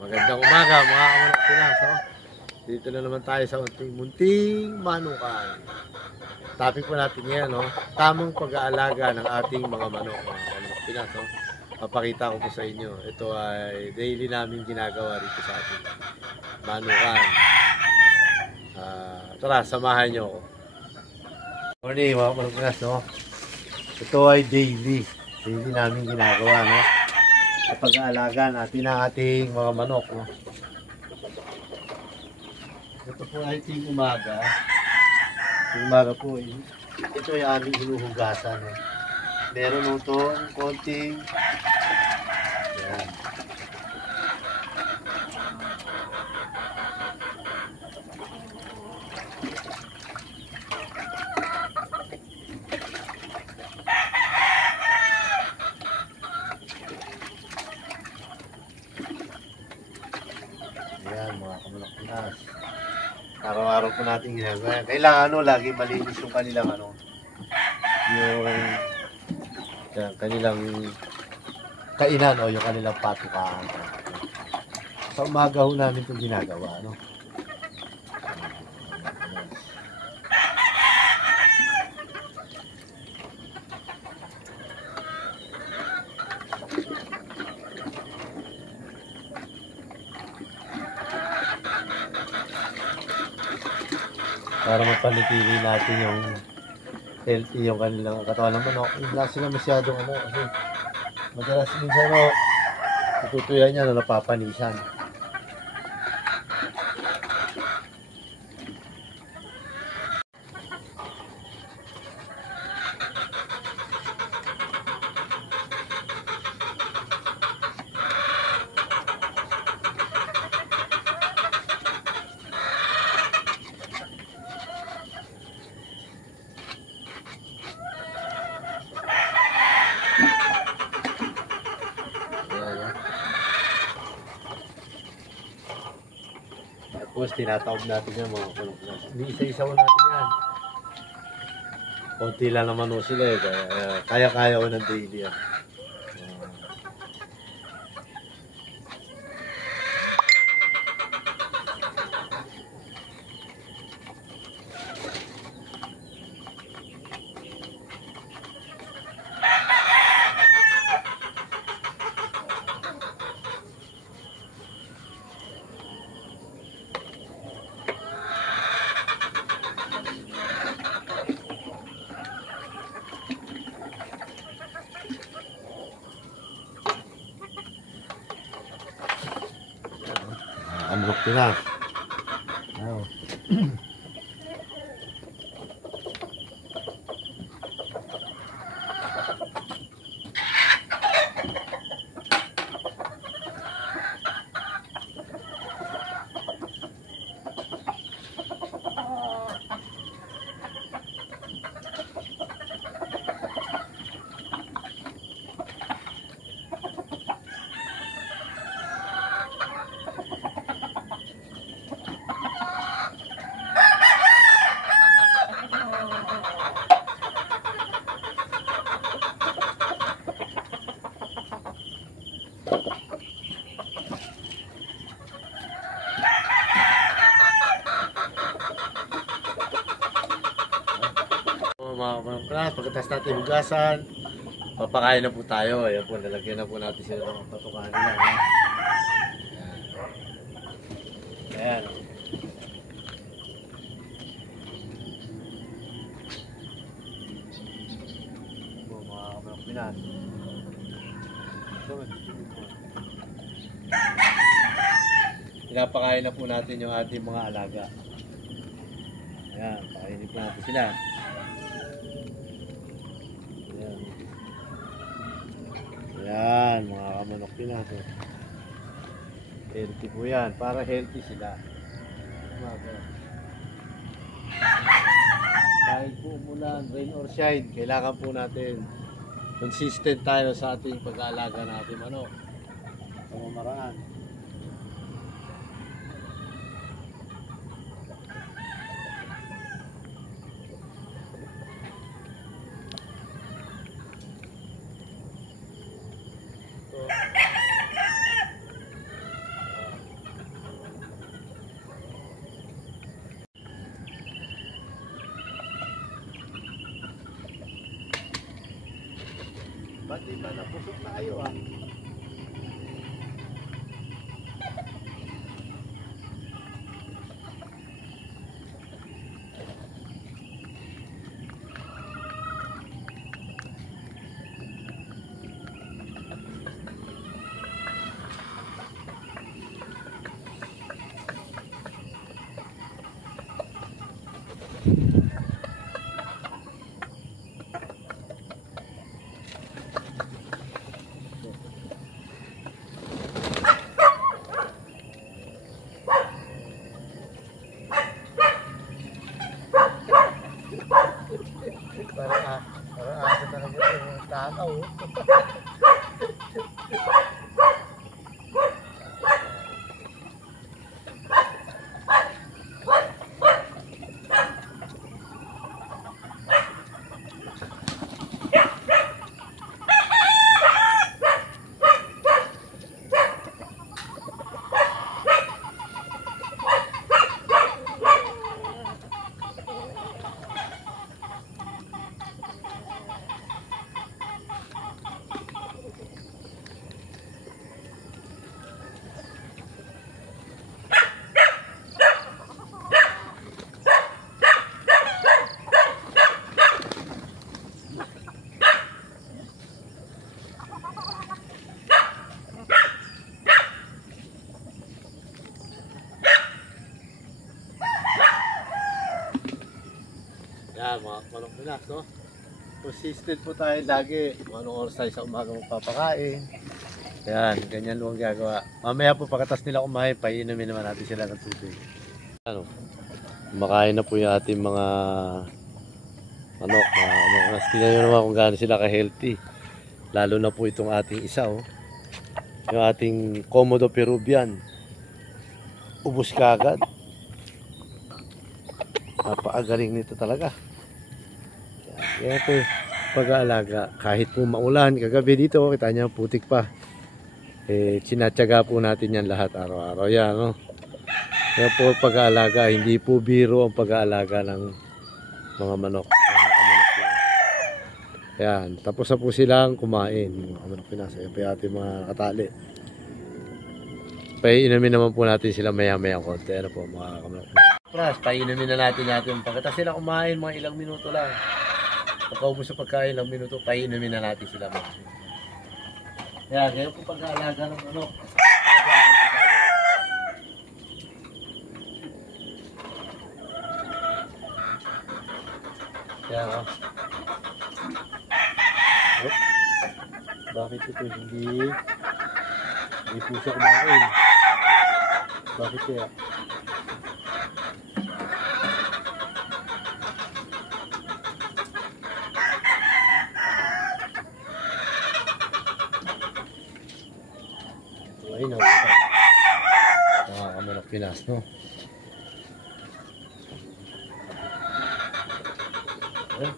Magandang umaga mga kamanok Pinas, no? Dito na naman tayo sa munting manukan. Topic po natin ngayon, no? Tamang pag-aalaga ng ating mga manok, mga kamanok Pinas, no? Papakita ko po sa inyo. Ito ay daily namin ginagawa rito sa ating manukan. Tara, samahan nyo ako. Morning mga kamanok Pinas, no? Ito ay daily namin ginagawa, no? Pag-aalaga natin ang ating mga manok, no? Ito po ay ting umaga. Ting umaga po, ito ay aming hinuhugasan, no? Meron itong konting yan. Ayan, mga kamanok Pinas. Araw-araw po natin ginagawa. Kailangan lagi malinis yung kanilang yung kanilang kainan o yung kanilang patukaan. Sa umaga ho namin itong ginagawa, no? Para mapanitili natin yung healthy yung kanilang katawan ng manok. Hindi sila masyadong kasi madalas minsan natutuyan niya na napapanisan. Tapos tinatawag natin yan mga kamanok. Hindi isa-isaw natin yan. Konti lang naman sila kaya-kaya ko ng daily yan. Unlock Pinas. Oh. Mga kamanok, pagkatapos natin hugasan, papakain na po tayo. Ayan po, nalagyan na po natin sila ng patukaan nila. Ayan. Mga kamanok Pinas. Pinapakain na po natin yung ating mga alaga. Ayan, pakainin po natin sila. Yan, mga kamanok Pinas. Healthy po yan. Para healthy sila. Kahit po umulan, rain or shine, kailangan po natin consistent tayo sa ating pag-aalaga natin manok. Pamamaraan. kita na busog na kayo ah. Parang asa talaga yung takaw. Yan, mga manok Pinas, no? Consistent po tayo lagi. Kung anong oras tayo sa umaga magpapakain. Yan, ganyan lang ang gagawa. Mamaya po pagkatas nila kumain, painumin naman natin sila ng tubig. Ano? Kumakain na po yung ating mga manok. Mas tingnan nyo naman kung gaano sila ka-healthy. Lalo na po itong ating isa, oh. Yung ating Komodo Peruvian. Ubus ka agad. Napakagaling nito talaga. Yan po pag-aalaga. Kahit po maulan, kagabi dito, kita niya putik pa. Sinatsaga po natin yan lahat araw-araw. Yan, no? Yan po pag-aalaga. Hindi po biro ang pag-aalaga ng mga manok. Yan. Tapos na po silang kumain. Mga manok Pinas. Yan po yung ating mga katali. Painumin naman po natin sila maya-maya konti. Ano po mga manok Pinas. Painumin na natin. Pagkatapos sila kumain, mga ilang minuto lang. Pagkaubos sa pagkain, ilang minuto, painumin na natin sila. Yan, ganyan po pag-aalaga ng manok. Yan, oh. Oh. Bakit ito hindi po siya kumain? Bakit kaya? Ayun, mga manok Pinas, no? Ayun.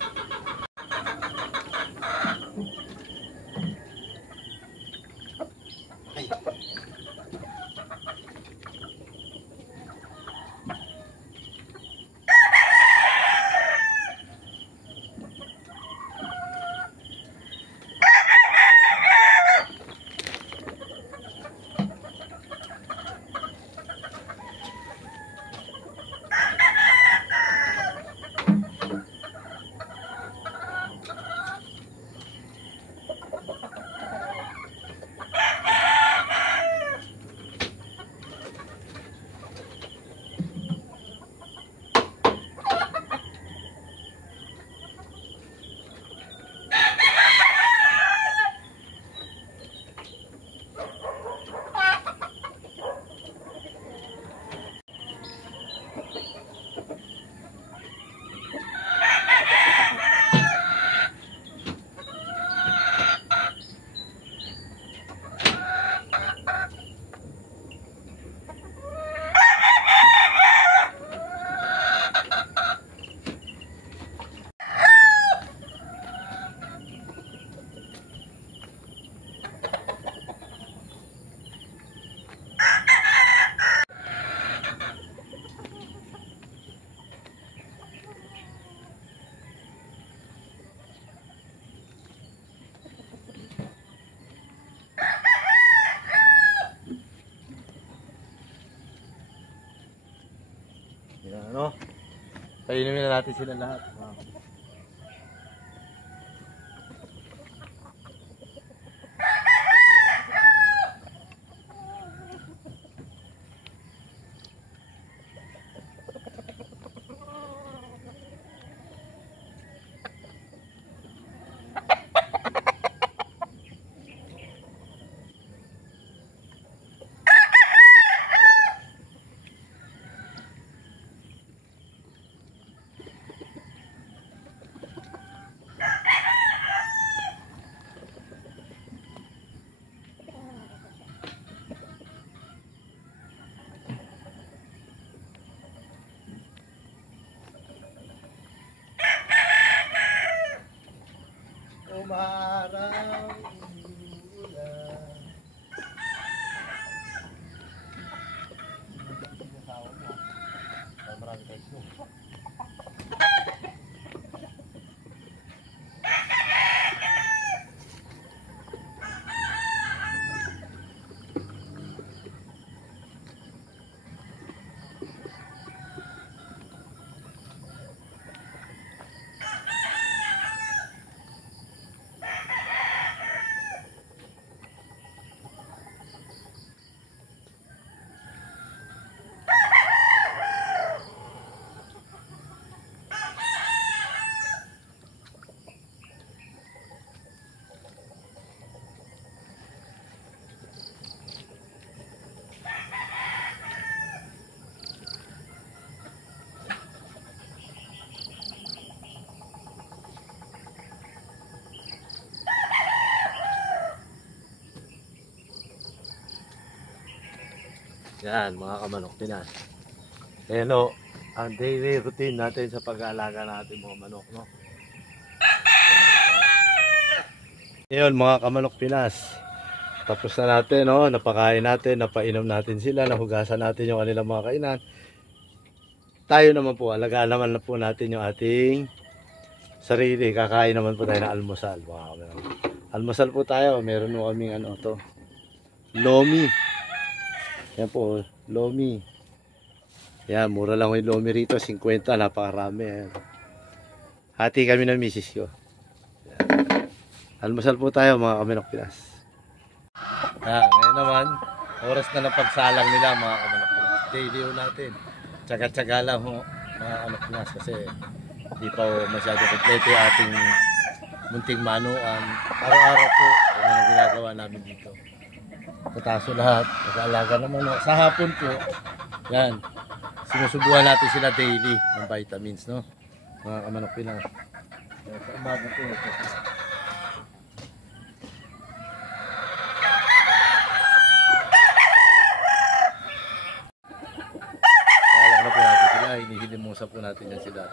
Yan, ano? Painumin na natin sila lahat. Umaraw ulan. Marami tayo snow. Yan, mga kamanok Pinas. Ayan o, ang daily routine natin sa pag-aalaga natin mga manok, no? Ayan, mga kamanok Pinas. Tapos na natin, no? Napakain natin, napainom natin sila, nahugasan natin yung kanilang mga kainan. Tayo naman po, alagaan naman na po natin yung ating sarili. Kakain naman po tayo ng almusal, mga kamanok. Almusal po tayo, meron mo kaming ano to, lomi. Yan po, lomi. Yan, mura lang yung lomi rito, 50, napakarami. Yan. Hati kami ng misis ko. Yan. Almusal po tayo mga Kamanok Pinas. Yan, ngayon naman, oras na ng pagsalang nila mga Kamanok Pinas. Daily natin. Tsaga-tsaga lang ho, mga Kamanok Pinas kasi hindi pa masyado kompleto yung ating munting manuan. Araw-araw po, yan ang ginagawa namin dito. Pataso lahat, mag-aalaga naman. Sa hapon po, yan, sinusubuhan natin sila daily ng vitamins, no? Mga Kamanok Pinas. Sa umaga po, paalang na po natin sila, hinihilimusa po natin yan sila.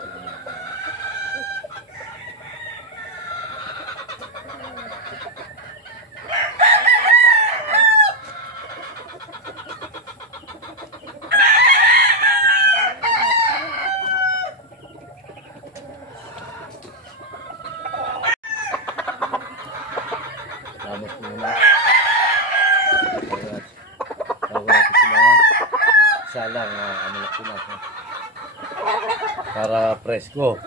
Tapos muna. Bago natin sila salang Kamanok Pinas. Para presko.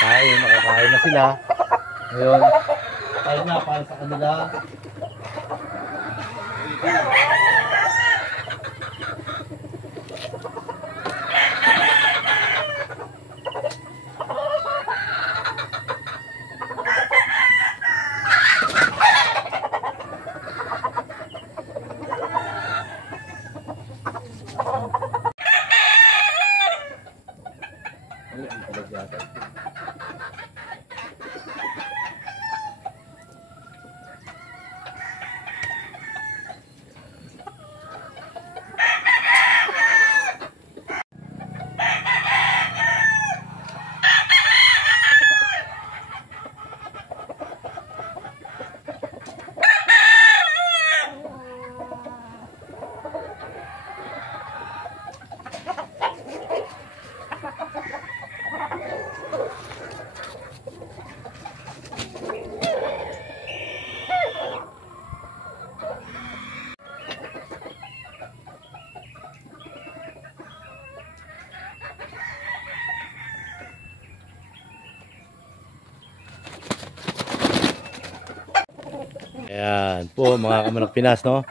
Makakain na sila. Ngayon, tayo na para sa kanila. Ayan po mga kamanok Pinas, no?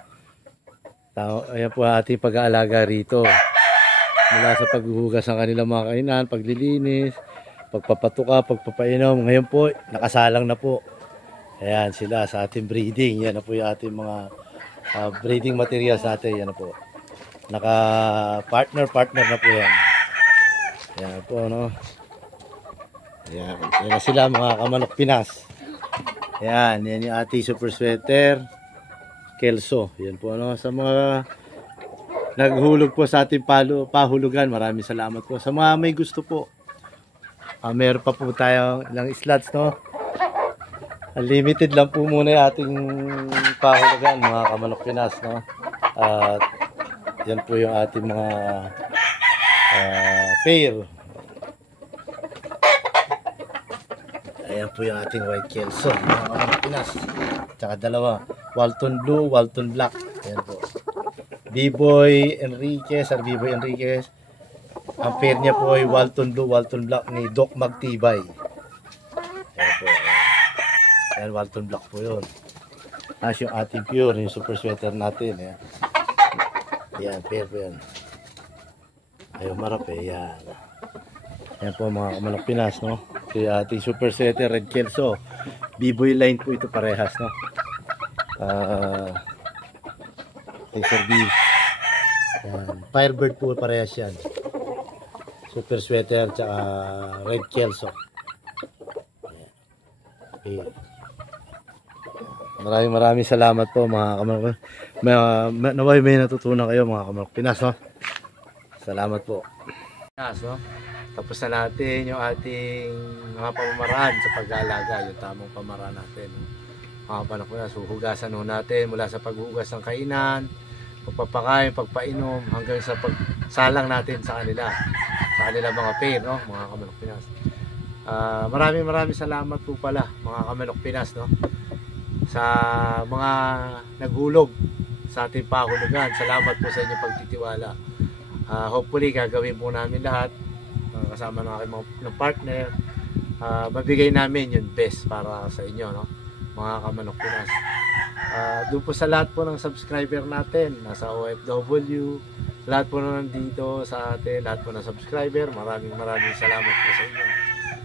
Ayan po ang ating pag-aalaga rito. Mula sa paghuhugas ng kanilang mga kainan, paglilinis, pagpapatuka, pagpapainom. Ngayon po, nakasalang na po. Ayan sila sa ating breeding. Yan na po yung ating mga breeding materials natin. Yan na po. Naka-partner na po yan. Ayan po, no? Ayan. Yan na sila mga kamanok Pinas. Ayan. Yan yung ating super sweater. Kelso. Yan po, no? Sa mga naghulog po sa ating pahulugan, maraming salamat po. Sa mga may gusto po, meron pa po tayong ilang slots, no? Limited lang po muna yung ating pahulugan, mga kamanok Pinas, no? At yan po yung ating mga pair. Ayan po yung ating white kelso, mga kamanok Pinas. Tsaka dalawa, Walton Blue, Walton Black. Ayan po. B-Boy Enriquez, B-Boy Enriquez. Ang pair niya po ay Walton Blue, Walton Black ni Doc Magtibay. Ayan po. Ayan, Walton Black po yun. As yung ating pure, yung super sweater natin. Ayan, ayan pair po yan. Ayaw marap eh. Ayan. Ayan po mga kamanok Pinas, no? Yung ating super sweater, red kelso. B-Boy line po ito parehas, no? Laser B. Firebird po parehas yan. Super sweater tsaka red kelso. Okay. Maraming salamat po mga kamanok. Naway may natutunan kayo mga kamanok Pinas, no? Salamat po. Pinas, no? Tapos na natin yung ating mga pamamaraan sa pag-aalaga, yung tamang pamaraan natin, no? Mga kamanok Pinas, huhugasan ho natin mula sa paghuhugas ng kainan, pagpapakain, pagpainom, hanggang sa pagsalang natin sa kanila mga pair, no? Mga kamanok Pinas. Maraming salamat po pala mga kamanok Pinas, no? Sa mga naghulog sa ating pahulugan. Salamat po sa inyong pagtitiwala. Hopefully gagawin po namin lahat kasama ng aking mga partner. Mabigay namin yung best para sa inyo, no? Mga kamanok Pinas. Doon po sa lahat po ng subscriber natin, nasa OFW, lahat po na nandito sa atin, lahat po ng subscriber, maraming salamat po sa inyo.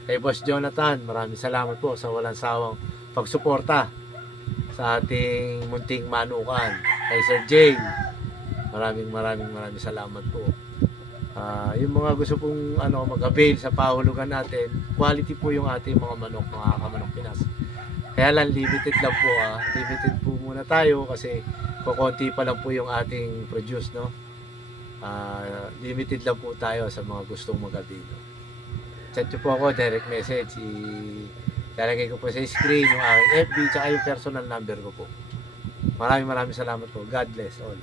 Kay Boss Jonathan, maraming salamat po sa walang sawang pagsuporta sa ating munting manukan. Kay Sir Jay, maraming salamat po. Yung mga gusto pong mag-avail sa pahulugan natin, quality po yung ating mga manok, mga kamanok Pinas. Kaya lang limited lang po, limited po muna tayo kasi kukunti pa lang po yung ating produce, no? Limited lang po tayo sa mga gustong mag-avail. Chat nyo po ako, direct message, lalagay ko po sa screen yung aking FB tsaka yung personal number ko po. Maraming salamat po. God bless all.